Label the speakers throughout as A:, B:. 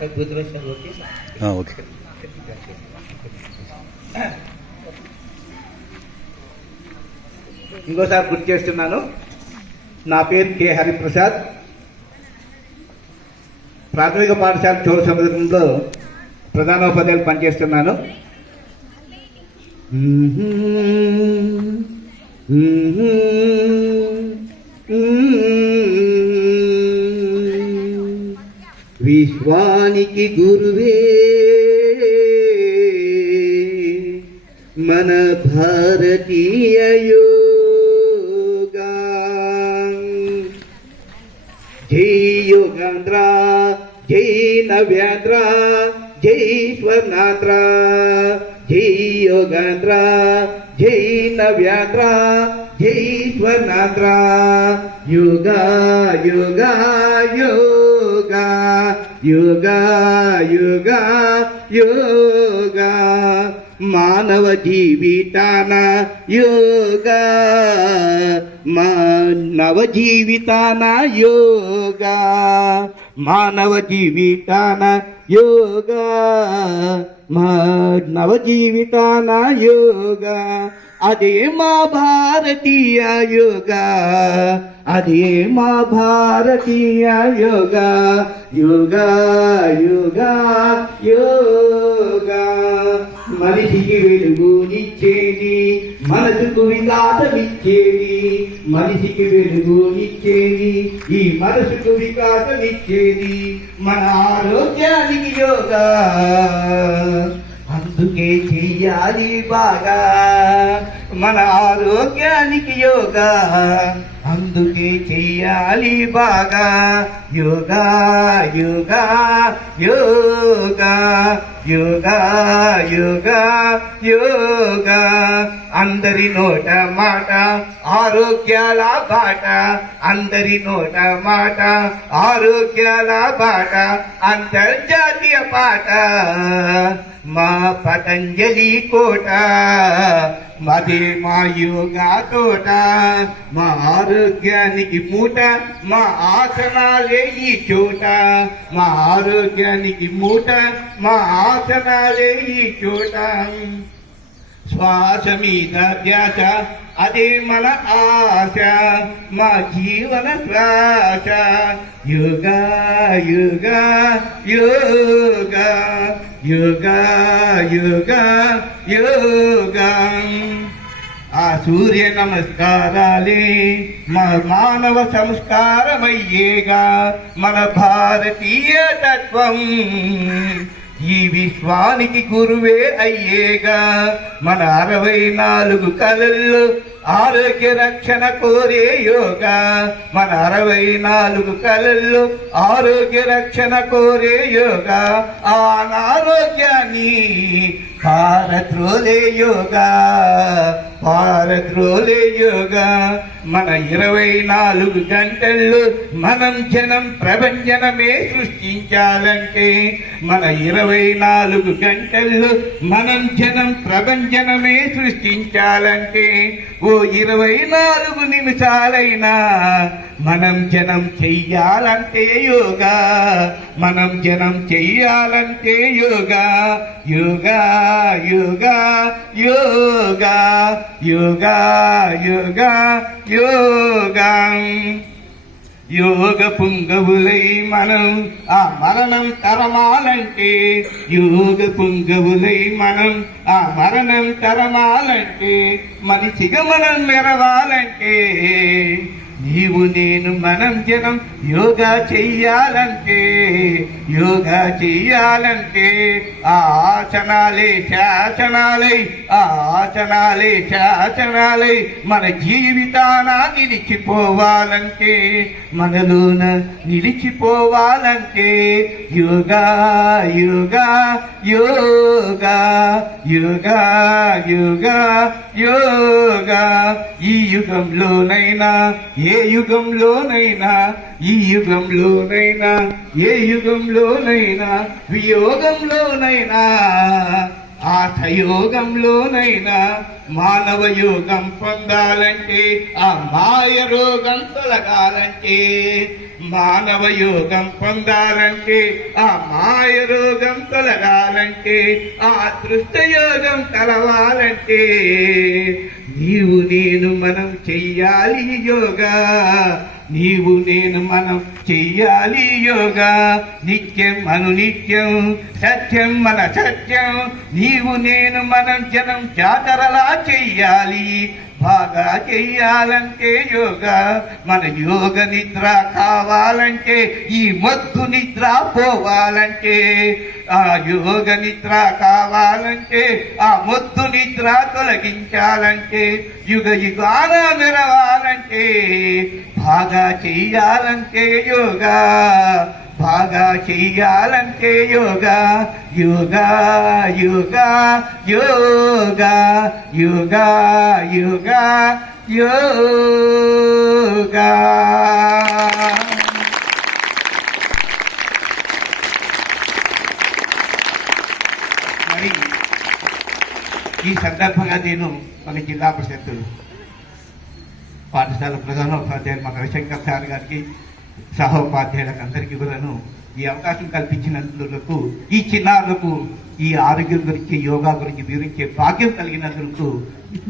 A: Okay
B: okay
A: ఇంకోసారి గుర్తు చేస్తున్నాను. నా పేరు కె. హరిప్రసాద్. ప్రాథమిక పాఠశాల చోర సముద్రంలో ప్రధానోపాధ్యాయులు పనిచేస్తున్నాను. విశ్వానికి గురువే మన భారతీయ యోగా జై యోగాంధ్ర జై నవ్యాంధ్ర జై స్వర్ణాంధ్ర జై యోగాంధ్ర జై నవ్యాంధ్ర జై స్వర్ణాంధ్ర యోగా యోగా యోగా యోగా యోగా యోగ మానవ జీవితాన యోగ మానవ జీవితాన యోగ మానవ జీవితాన యోగా. మానవ జీవితాన యోగా అదే మా భారతీయ యోగ అదే మా భారతీయ యోగ యోగ యోగ యోగా. మనిషికి వెలుగునిచ్చేది మనసుకు వికాసమిచ్చేది మనిషికి వెలుగునిచ్చేది ఈ మనసుకు వికాసమిచ్చేది మన ఆరోగ్యానికి యోగా. అందుకే చెయ్యాలి బాగా మన ఆరోగ్యానికి యోగా. అందుకే చెయ్యాలి బాగా యోగా యోగా యోగా. యోగా యోగా యోగా. అందరి నోట మాట ఆరోగ్యాల బాట. అందరి నోట మాట ఆరోగ్యాల బాట. అంతర్జాతీయ పాట. మా పతంజలి కోట మాది మా యోగా తోట. మా ఆరోగ్యానికి మూట మా ఆసనాలే ఈ చోట. మా ఆరోగ్యానికి మూట మా ఆసనాలే ఈ చోట శ్వాస మీద ధ్యాస అదే మన ఆశ మా జీవన శ్వాస యోగా యోగా యోగా యోగా యోగా యోగా. ఆ సూర్య నమస్కారాలే మన మానవ సంస్కారమయ్యేగా మన భారతీయ తత్వం. ఈ విశ్వానికి గురువే అయ్యేగా. మన అరవై నాలుగు కళల్లో ఆరోగ్య రక్షణ కోరే యోగా. మన అరవై నాలుగు కళల్లో ఆరోగ్య రక్షణ కోరే యోగా. ఆ అనారోగ్యాన్ని భారత్రోలే యోగా భారత్రోలే యోగా మన ఇరవై నాలుగు గంటల్లో మనం జనం ప్రపంచనమే సృష్టించాలంటే మన ఇరవై నాలుగు గంటల్లో మనం జనం ప్రపంచనమే సృష్టించాలంటే ఓ ఇరవై నాలుగు నిమిషాలైనా మనం జనం చెయ్యాలంటే యోగా మనం జనం చెయ్యాలంటే యోగా యోగా యోగా యోగా యోగా యోగా యోగా యోగ పుంగవులై మనం ఆ మరణం తరమాలంటే యోగ పుంగవులై మనం ఆ మరణం తరమాలంటే మనిషిగా మనం మెరవాలంటే నీవు నేను మనం జనం యోగా చెయ్యాలంటే యోగా చెయ్యాలంటే ఆచనాలే ఆసనాలే శాసనాలై ఆ ఆసనాలే శాసనాలై మన జీవితాన నిలిచిపోవాలంటే మనలోన నిలిచిపోవాలంటే యోగా యోగా యోగా యోగా యోగా యోగా. ఈ యుగంలోనైనా ఏ ఏ యుగంలోనైనా ఈ యుగంలోనైనా ఏ యుగంలోనైనా వియోగంలోనైనా ఆటయోగంలోనైనా మానవ యోగం పొందాలంటే ఆ మాయ రోగం తొలగాలంటే మానవ యోగం పొందాలంటే ఆ మాయ రోగం తొలగాలంటే ఆ దృష్ట యోగం కలవాలంటే నీవు నేను మనం చెయ్యాలి యోగా. నీవు నేను మనం చెయ్యాలి యోగా. నిత్యం అను నిత్యం సత్యం మన సత్యం. నీవు నేను మనం జనం జాతరలా చెయ్యాలి. బాగా చెయ్యాలంటే యోగా మన యోగ నిద్ర కావాలంటే ఈ మత్తు నిద్ర పోవాలంటే ఆ యోగ నిద్ర కావాలంటే ఆ మొద్దు నిద్ర తొలగించాలంటే యుగ యుగాన మెరవాలంటే బాగా చెయ్యాలంటే యోగా బాగా చెయ్యాలంటే యోగా యోగా యోగా యోగా యోగా యోగా యోగా. మరి ఈ సందర్భంగా నేను మన జిల్లా పరిషత్ పాఠశాల ప్రధానోపాధ్యాయులు మన రవిశంకర్ సార్ గారికి సహోపాధ్యాయులకు అందరికీ కూడాను ఈ అవకాశం కల్పించినందుకు ఈ చిన్నారులకు ఈ ఆరోగ్యం గురించి యోగా గురించి వివరించే భాగ్యం కలిగినందుకు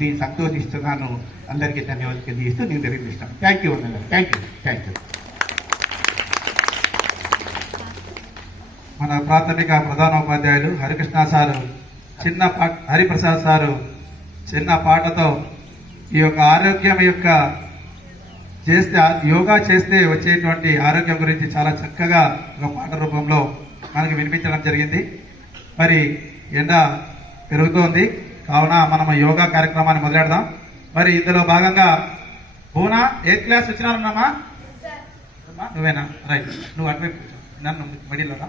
A: నేను సంతోషిస్తున్నాను. అందరికీ ధన్యవాదాలు తెలియజేస్తూ నేను విరమిస్తాను. థ్యాంక్ యూ అన్న థ్యాంక్ యూ థ్యాంక్ యూ
B: మన ప్రాథమిక ప్రధానోపాధ్యాయులు హరికృష్ణ సారు చిన్న పా హరిప్రసాద్ సారు చిన్న పాటతో ఈ యొక్క ఆరోగ్యం యొక్క చేస్తే యోగా చేస్తే వచ్చేటువంటి ఆరోగ్యం గురించి చాలా చక్కగా ఒక పాట రూపంలో మనకి వినిపించడం జరిగింది. మరి ఎండ పెరుగుతోంది. కావున మనం యోగా కార్యక్రమాన్ని మొదలెడదాం. మరి ఇందులో భాగంగా పూనా ఏ క్లాస్ వచ్చినారమ్మా అమ్మా, నువ్వేనా? రైట్. నువ్వు అటువైపు నన్ను మడిలో రా.